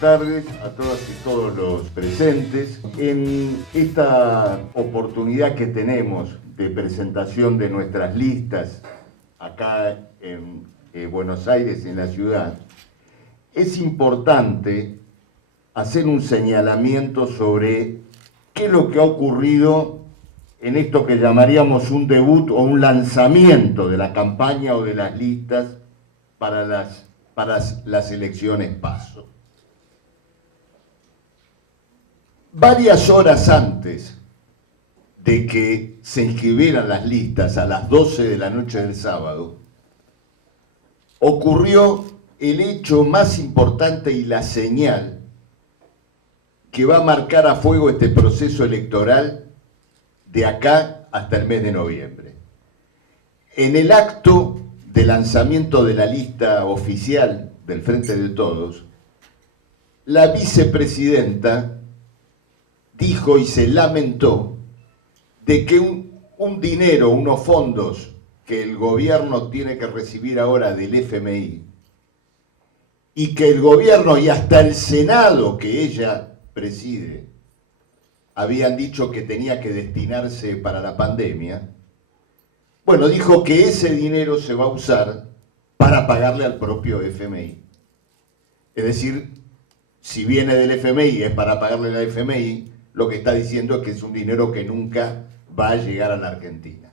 tardes a todas y todos los presentes. En esta oportunidad que tenemos de presentación de nuestras listas acá en Buenos Aires, en la ciudad, es importante hacer un señalamiento sobre qué es lo que ha ocurrido en esto que llamaríamos un debut o un lanzamiento de la campaña o de las listas para las elecciones PASO. Varias horas antes de que se inscribieran las listas, a las 12 de la noche del sábado, ocurrió el hecho más importante y la señal que va a marcar a fuego este proceso electoral de acá hasta el mes de noviembre. En el acto de lanzamiento de la lista oficial del Frente de Todos, la vicepresidenta dijo y se lamentó de que un dinero, unos fondos que el gobierno tiene que recibir ahora del FMI, y que el gobierno y hasta el Senado que ella preside habían dicho que tenía que destinarse para la pandemia, bueno, dijo que ese dinero se va a usar para pagarle al propio FMI. Es decir, si viene del FMI es para pagarle al FMI, lo que está diciendo es que es un dinero que nunca va a llegar a la Argentina.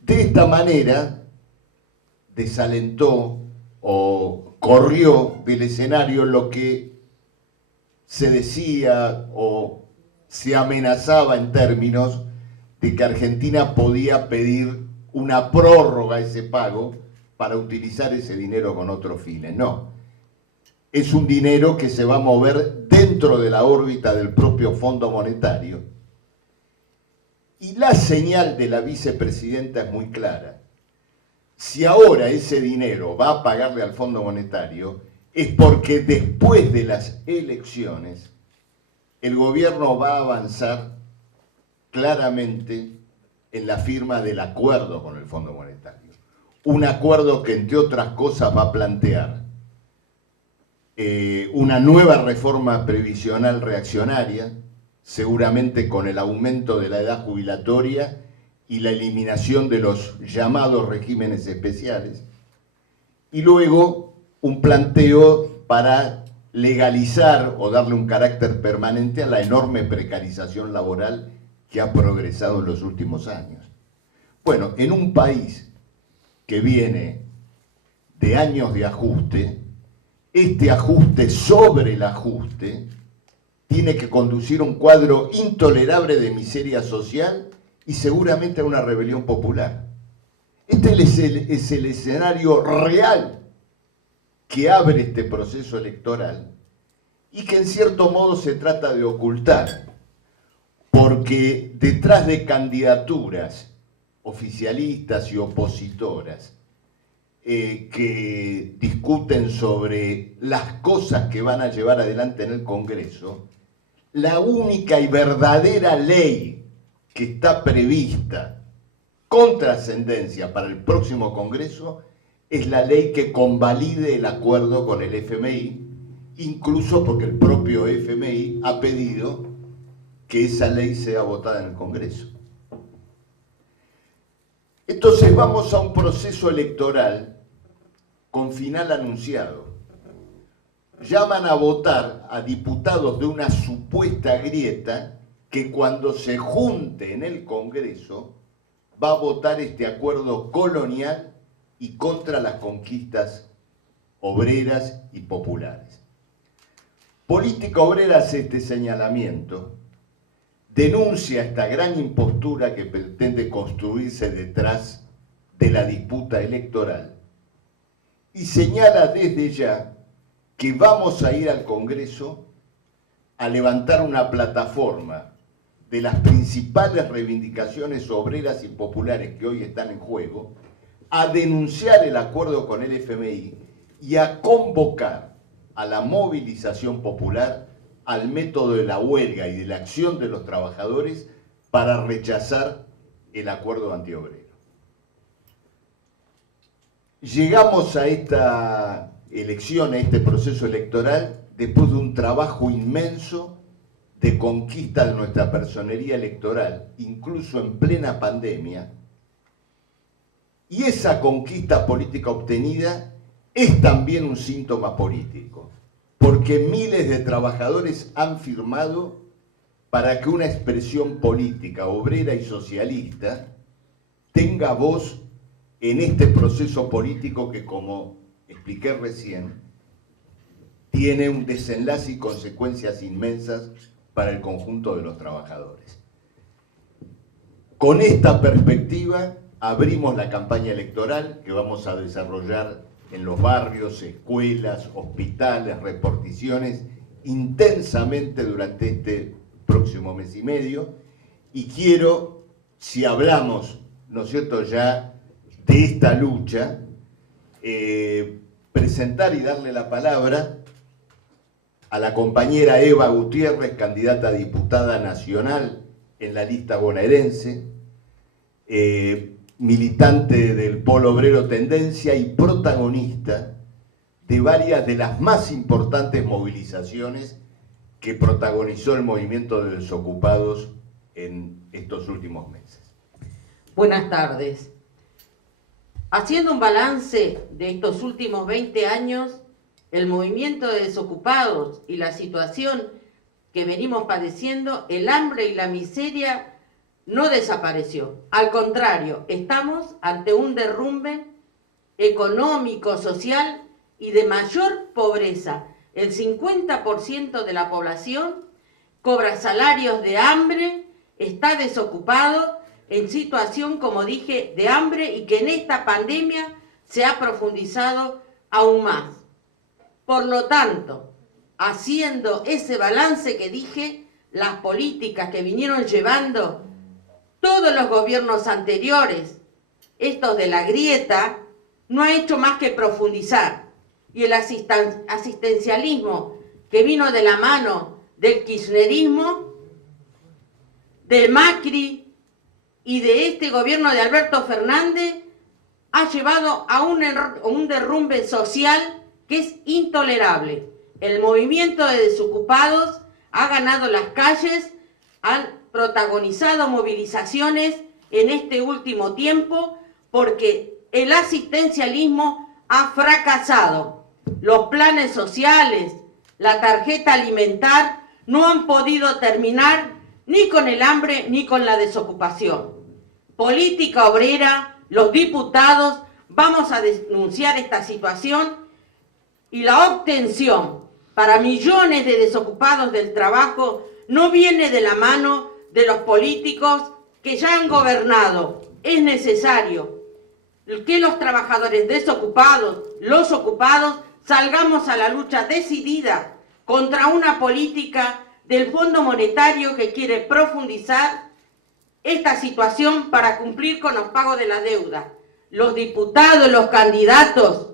De esta manera desalentó o corrió del escenario lo que se decía o se amenazaba en términos de que Argentina podía pedir una prórroga a ese pago para utilizar ese dinero con otros fines. No, es un dinero que se va a mover dentro de la órbita del propio Fondo Monetario. Y la señal de la vicepresidenta es muy clara. Si ahora ese dinero va a pagarle al Fondo Monetario, es porque después de las elecciones el gobierno va a avanzar claramente en la firma del acuerdo con el Fondo Monetario. Un acuerdo que, entre otras cosas, va a plantear una nueva reforma previsional reaccionaria, seguramente con el aumento de la edad jubilatoria y la eliminación de los llamados regímenes especiales, y luego un planteo para legalizar o darle un carácter permanente a la enorme precarización laboral que ha progresado en los últimos años. Bueno, en un país que viene de años de ajuste, este ajuste sobre el ajuste tiene que conducir a un cuadro intolerable de miseria social y seguramente a una rebelión popular. Este es el escenario real que abre este proceso electoral y que en cierto modo se trata de ocultar, porque detrás de candidaturas oficialistas y opositoras que discuten sobre las cosas que van a llevar adelante en el Congreso, la única y verdadera ley que está prevista con trascendencia para el próximo Congreso es la ley que convalide el acuerdo con el FMI, incluso porque el propio FMI ha pedido que esa ley sea votada en el Congreso. Entonces vamos a un proceso electoral con final anunciado. Llaman a votar a diputados de una supuesta grieta que cuando se junte en el Congreso va a votar este acuerdo colonial y contra las conquistas obreras y populares. Política Obrera hace este señalamiento, denuncia esta gran impostura que pretende construirse detrás de la disputa electoral y señala desde ya que vamos a ir al Congreso a levantar una plataforma de las principales reivindicaciones obreras y populares que hoy están en juego, a denunciar el acuerdo con el FMI y a convocar a la movilización popular, al método de la huelga y de la acción de los trabajadores para rechazar el acuerdo antiobrero. Llegamos a esta elección, a este proceso electoral, después de un trabajo inmenso de conquista de nuestra personería electoral, incluso en plena pandemia, y esa conquista política obtenida es también un síntoma político, porque miles de trabajadores han firmado para que una expresión política, obrera y socialista tenga voz en este proceso político que, como expliqué recién, tiene un desenlace y consecuencias inmensas para el conjunto de los trabajadores. Con esta perspectiva abrimos la campaña electoral que vamos a desarrollar en los barrios, escuelas, hospitales, reparticiones, intensamente durante este próximo mes y medio. Y quiero, si hablamos, ¿no es cierto?, ya de esta lucha, presentar y darle la palabra a la compañera Eva Gutiérrez, candidata a diputada nacional en la lista bonaerense, militante del Polo Obrero Tendencia y protagonista de varias de las más importantes movilizaciones que protagonizó el movimiento de desocupados en estos últimos meses. Buenas tardes. Haciendo un balance de estos últimos 20 años, el movimiento de desocupados y la situación que venimos padeciendo, el hambre y la miseria no desapareció. Al contrario, estamos ante un derrumbe económico, social y de mayor pobreza. El 50% de la población cobra salarios de hambre, está desocupado, en situación, como dije, de hambre, y que en esta pandemia se ha profundizado aún más. Por lo tanto, haciendo ese balance que dije, las políticas que vinieron llevando todos los gobiernos anteriores, estos de la grieta, no ha hecho más que profundizar. Y el asistencialismo que vino de la mano del kirchnerismo, de Macri y de este gobierno de Alberto Fernández, ha llevado a un derrumbe social que es intolerable. El movimiento de desocupados ha ganado las calles, han protagonizado movilizaciones en este último tiempo porque el asistencialismo ha fracasado. Los planes sociales, la tarjeta alimentar no han podido terminar ni con el hambre ni con la desocupación. Política Obrera, los diputados, vamos a denunciar esta situación y la obtención para millones de desocupados del trabajo no viene de la mano de los políticos que ya han gobernado. Es necesario que los trabajadores desocupados, los ocupados, salgamos a la lucha decidida contra una política del Fondo Monetario que quiere profundizar esta situación para cumplir con los pagos de la deuda. Los diputados, los candidatos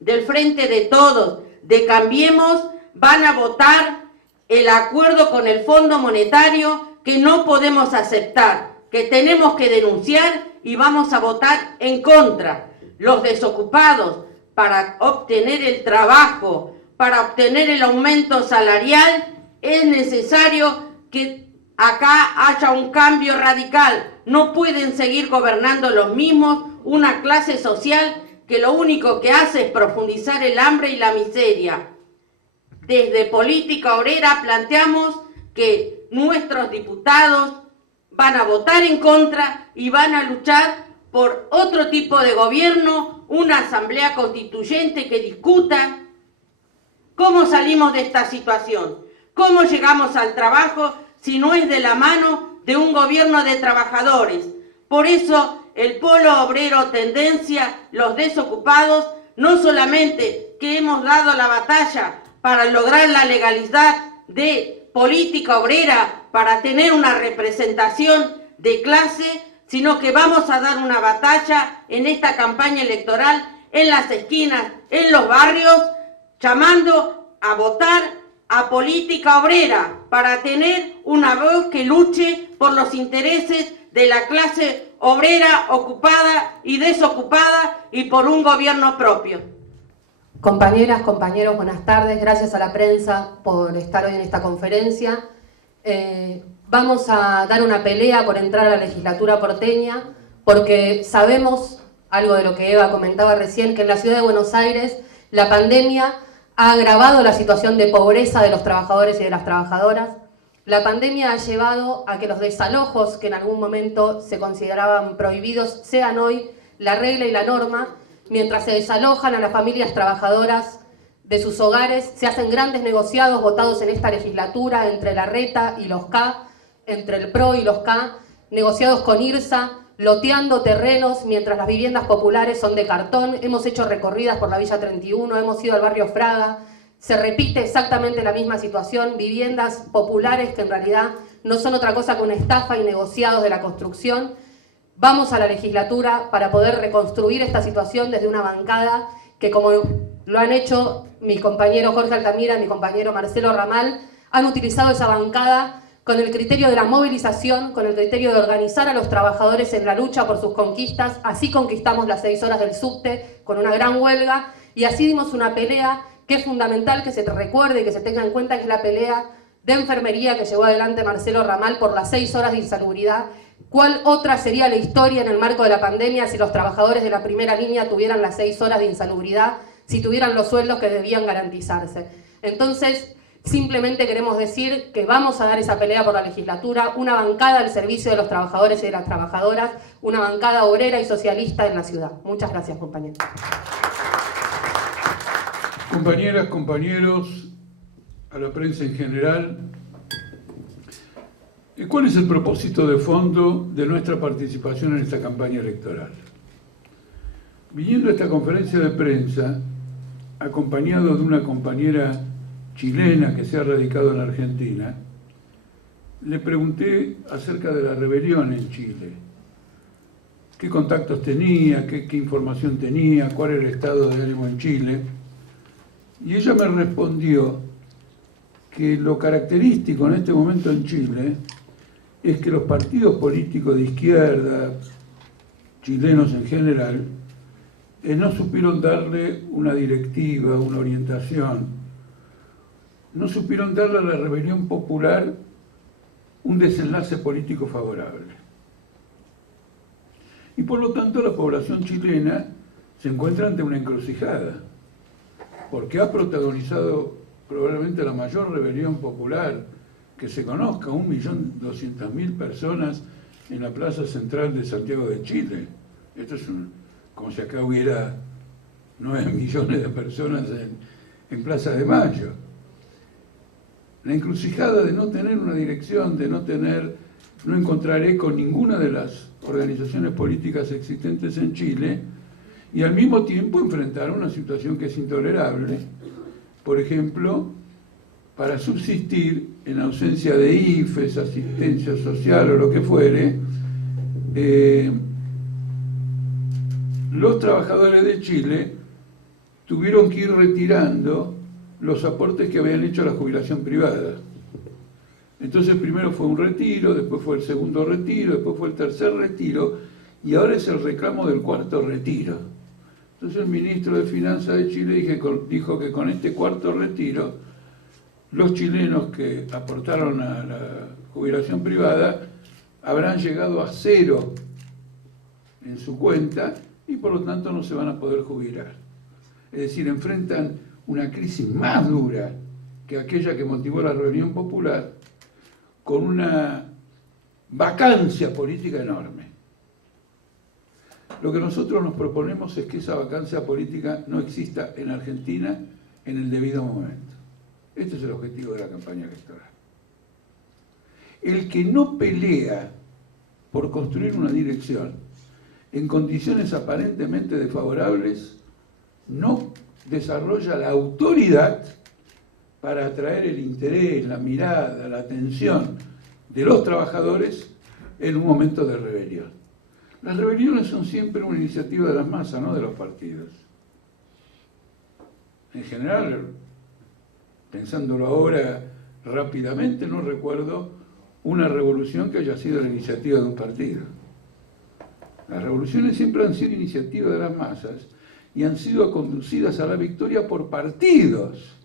del Frente de Todos, de Cambiemos, van a votar el acuerdo con el Fondo Monetario que no podemos aceptar, que tenemos que denunciar y vamos a votar en contra. Los desocupados, para obtener el trabajo, para obtener el aumento salarial, es necesario que acá haya un cambio radical. No pueden seguir gobernando los mismos, una clase social que lo único que hace es profundizar el hambre y la miseria. Desde Política Obrera planteamos que nuestros diputados van a votar en contra y van a luchar por otro tipo de gobierno, una asamblea constituyente que discuta cómo salimos de esta situación, cómo llegamos al trabajo si no es de la mano de un gobierno de trabajadores. Por eso el Polo Obrero Tendencia, los desocupados, no solamente que hemos dado la batalla para lograr la legalidad de Política Obrera, para tener una representación de clase, sino que vamos a dar una batalla en esta campaña electoral, en las esquinas, en los barrios, llamando a votar a Política Obrera para tener una voz que luche por los intereses de la clase obrera, ocupada y desocupada, y por un gobierno propio. Compañeras, compañeros, buenas tardes. Gracias a la prensa por estar hoy en esta conferencia. Vamos a dar una pelea por entrar a la legislatura porteña porque sabemos, algo de lo que Eva comentaba recién, que en la ciudad de Buenos Aires la pandemia ha agravado la situación de pobreza de los trabajadores y de las trabajadoras. La pandemia ha llevado a que los desalojos que en algún momento se consideraban prohibidos sean hoy la regla y la norma. Mientras se desalojan a las familias trabajadoras de sus hogares, se hacen grandes negociados votados en esta legislatura entre la Reta y los K, entre el PRO y los K, negociados con IRSA, loteando terrenos mientras las viviendas populares son de cartón. Hemos hecho recorridas por la Villa 31, hemos ido al barrio Fraga. Se repite exactamente la misma situación, viviendas populares que en realidad no son otra cosa que una estafa y negociados de la construcción. Vamos a la legislatura para poder reconstruir esta situación desde una bancada que, como lo han hecho mi compañero Jorge Altamira y mi compañero Marcelo Ramal, han utilizado esa bancada con el criterio de la movilización, con el criterio de organizar a los trabajadores en la lucha por sus conquistas. Así conquistamos las 6 horas del subte con una gran huelga y así dimos una pelea que es fundamental que se te recuerde y que se tenga en cuenta, que es la pelea de enfermería que llevó adelante Marcelo Ramal por las 6 horas de insalubridad. ¿Cuál otra sería la historia en el marco de la pandemia si los trabajadores de la primera línea tuvieran las 6 horas de insalubridad, si tuvieran los sueldos que debían garantizarse? Entonces, simplemente queremos decir que vamos a dar esa pelea por la legislatura, una bancada al servicio de los trabajadores y de las trabajadoras, una bancada obrera y socialista en la ciudad. Muchas gracias, compañeros. Compañeras, compañeros, a la prensa en general, ¿cuál es el propósito de fondo de nuestra participación en esta campaña electoral? Viniendo a esta conferencia de prensa, acompañado de una compañera chilena que se ha radicado en Argentina, le pregunté acerca de la rebelión en Chile. ¿Qué contactos tenía? ¿Qué información tenía? ¿Cuál era el estado de ánimo en Chile? Y ella me respondió que lo característico en este momento en Chile es que los partidos políticos de izquierda, chilenos en general, no supieron darle una directiva, una orientación, no supieron darle a la rebelión popular un desenlace político favorable. Y por lo tanto la población chilena se encuentra ante una encrucijada, porque ha protagonizado probablemente la mayor rebelión popular que se conozca, 1.200.000 personas en la plaza central de Santiago de Chile. Esto es como si acá hubiera 9 millones de personas en Plaza de Mayo. La encrucijada de no tener una dirección, de no encontrar eco en ninguna de las organizaciones políticas existentes en Chile, y al mismo tiempo enfrentar una situación que es intolerable. Por ejemplo, para subsistir en ausencia de IFES, asistencia social o lo que fuere, los trabajadores de Chile tuvieron que ir retirando los aportes que habían hecho a la jubilación privada. Entonces primero fue un retiro, después fue el segundo retiro, después fue el tercer retiro, y ahora es el reclamo del cuarto retiro. Entonces el ministro de Finanzas de Chile dijo que con este cuarto retiro, los chilenos que aportaron a la jubilación privada habrán llegado a 0 en su cuenta y por lo tanto no se van a poder jubilar. Es decir, enfrentan una crisis más dura que aquella que motivó la rebelión popular, con una vacancia política enorme. Lo que nosotros nos proponemos es que esa vacancia política no exista en Argentina en el debido momento. Este es el objetivo de la campaña electoral. El que no pelea por construir una dirección en condiciones aparentemente desfavorables no desarrolla la autoridad para atraer el interés, la mirada, la atención de los trabajadores en un momento de rebelión. Las rebeliones son siempre una iniciativa de las masas, no de los partidos. En general, pensándolo ahora rápidamente, no recuerdo una revolución que haya sido la iniciativa de un partido. Las revoluciones siempre han sido iniciativa de las masas y han sido conducidas a la victoria por partidos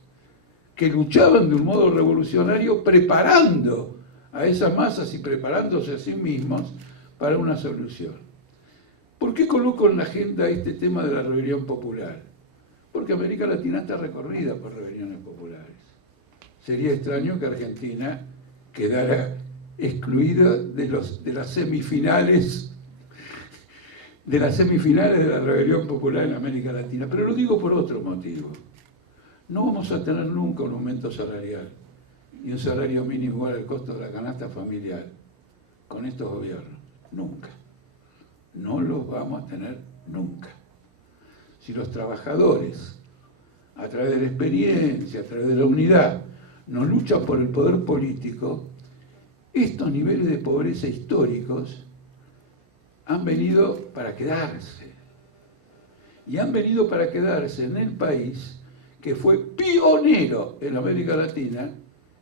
que luchaban de un modo revolucionario preparando a esas masas y preparándose a sí mismos para una solución. ¿Por qué coloco en la agenda este tema de la rebelión popular? Porque América Latina está recorrida por rebeliones populares. Sería extraño que Argentina quedara excluida de las semifinales de la rebelión popular en América Latina. Pero lo digo por otro motivo. No vamos a tener nunca un aumento salarial y un salario mínimo igual al costo de la canasta familiar con estos gobiernos. Nunca. No los vamos a tener nunca. Si los trabajadores, a través de la experiencia, a través de la unidad, no luchan por el poder político, estos niveles de pobreza históricos han venido para quedarse. Y han venido para quedarse en el país que fue pionero en América Latina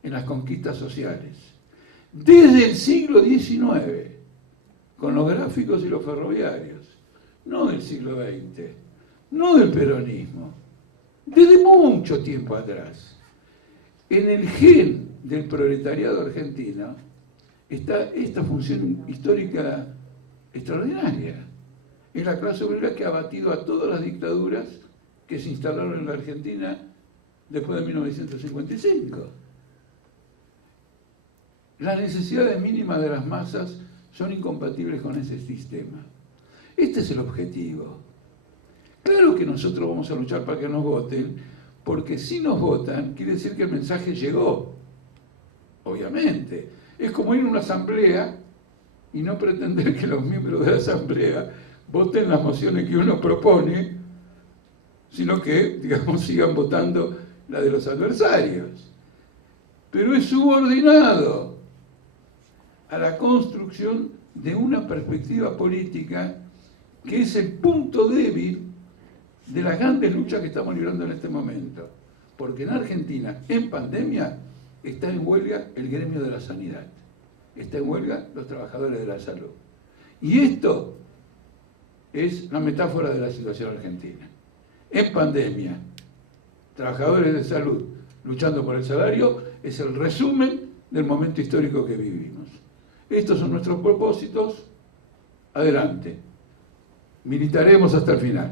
en las conquistas sociales. Desde el siglo XIX, con los gráficos y los ferroviarios, no del siglo XX, no del peronismo, desde mucho tiempo atrás. En el gen del proletariado argentino está esta función histórica extraordinaria. Es la clase obrera que ha batido a todas las dictaduras que se instalaron en la Argentina después de 1955. Las necesidades mínimas de las masas son incompatibles con ese sistema. Este es el objetivo. Claro que nosotros vamos a luchar para que nos voten, porque si nos votan, quiere decir que el mensaje llegó. Obviamente. Es como ir a una asamblea y no pretender que los miembros de la asamblea voten las mociones que uno propone, sino que, digamos, sigan votando la de los adversarios. Pero es subordinado a la construcción de una perspectiva política que es el punto débil de las grandes luchas que estamos librando en este momento. Porque en Argentina, en pandemia, está en huelga el gremio de la sanidad. Está en huelga los trabajadores de la salud. Y esto es la metáfora de la situación argentina. En pandemia, trabajadores de salud luchando por el salario, es el resumen del momento histórico que vivimos. Estos son nuestros propósitos. Adelante. Militaremos hasta el final.